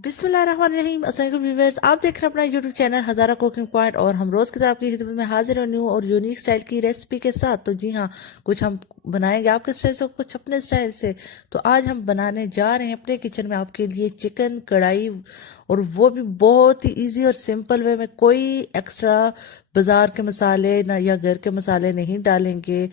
बिस्मिल्लाहिर्रहमानिर्रहीम। अस्सलाम वालेकुम व्यूअर्स, आप देख रहे हैं अपना यूट्यूब चैनल हज़ारा कुकिंग पॉइंट और हम रोज़ की तरह आपकी खिदमत में हाजिर और न्यू और यूनिक स्टाइल की रेसिपी के साथ। तो जी हाँ, कुछ हम बनाएंगे आपके स्टाइल से, कुछ अपने स्टाइल से। तो आज हम बनाने जा रहे हैं अपने किचन में आपके लिए चिकन कढ़ाई, और वो भी बहुत ही इजी और सिंपल वे में। कोई एक्स्ट्रा बाजार के मसाले ना या घर के मसाले नहीं डालेंगे।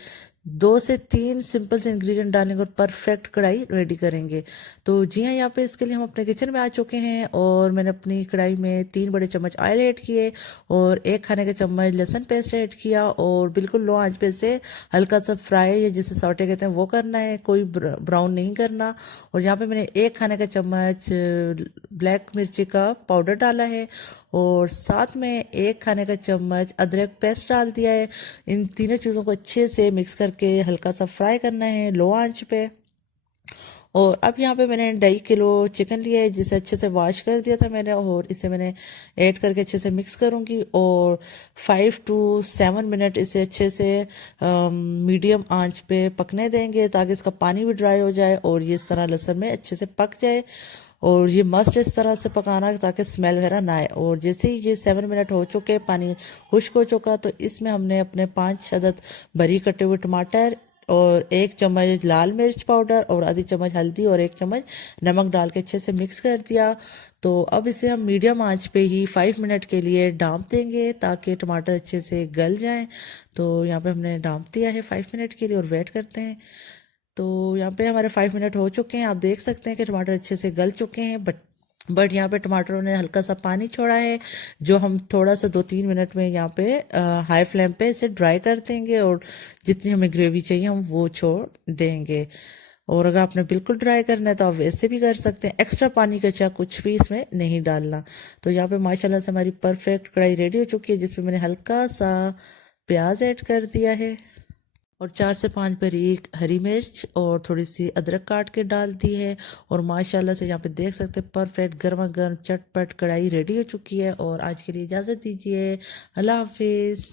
2 से 3 सिंपल से इंग्रेडिएंट डालेंगे और परफेक्ट कढ़ाई रेडी करेंगे। तो जी हाँ, यहाँ पे इसके लिए हम अपने किचन में आ चुके हैं और मैंने अपनी कढ़ाई में 3 बड़े चम्मच ऑयल ऐड किए और 1 खाने का चम्मच लहसुन पेस्ट ऐड किया और बिल्कुल लो आंच पे से हल्का सा फ्राई या जिसे सौटे कहते हैं वो करना है, कोई ब्राउन नहीं करना। और यहाँ पे मैंने 1 खाने का चम्मच ब्लैक मिर्ची का पाउडर डाला है और साथ में 1 खाने का चम्मच अदरक पेस्ट डाल दिया है। इन तीनों चीज़ों को अच्छे से मिक्स करके हल्का सा फ्राई करना है लो आंच पे। और अब यहाँ पे मैंने 2.5 किलो चिकन लिया है जिसे अच्छे से वॉश कर दिया था मैंने, और इसे मैंने ऐड करके अच्छे से मिक्स करूँगी और 5 to 7 मिनट इसे अच्छे से मीडियम आंच पे पकने देंगे ताकि इसका पानी भी ड्राई हो जाए और ये इस तरह लहसुन में अच्छे से पक जाए। और ये मस्ट इस तरह से पकाना ताकि स्मेल वगैरह ना आए। और जैसे ही ये 7 मिनट हो चुके, पानी खुश्क हो चुका, तो इसमें हमने अपने 5 अदद बरी कटे हुए टमाटर और 1 चम्मच लाल मिर्च पाउडर और आधी चम्मच हल्दी और 1 चम्मच नमक डाल के अच्छे से मिक्स कर दिया। तो अब इसे हम मीडियम आंच पे ही 5 मिनट के लिए डांप देंगे ताकि टमाटर अच्छे से गल जाएं। तो यहाँ पे हमने डांप दिया है 5 मिनट के लिए और वेट करते हैं। तो यहाँ पे हमारे 5 मिनट हो चुके हैं, आप देख सकते हैं कि टमाटर अच्छे से गल चुके हैं। बट यहाँ पे टमाटरों ने हल्का सा पानी छोड़ा है जो हम थोड़ा सा 2-3 मिनट में यहाँ पे हाई फ्लेम पे इसे ड्राई कर देंगे और जितनी हमें ग्रेवी चाहिए हम वो छोड़ देंगे। और अगर आपने बिल्कुल ड्राई करना है तो आप वैसे भी कर सकते हैं, एक्स्ट्रा पानी का चाह कुछ भी इसमें नहीं डालना। तो यहाँ पे माशाल्लाह से हमारी परफेक्ट कढ़ाई रेडी हो चुकी है जिसमें मैंने हल्का सा प्याज ऐड कर दिया है और 4 से 5 बारीक हरी मिर्च और थोड़ी सी अदरक काट के डाल दी है। और माशाल्लाह से यहाँ पे देख सकते हैं परफेक्ट गर्मा गर्म चटपट कढ़ाई रेडी हो चुकी है। और आज के लिए इजाज़त दीजिए। अल्लाह हाफिज़।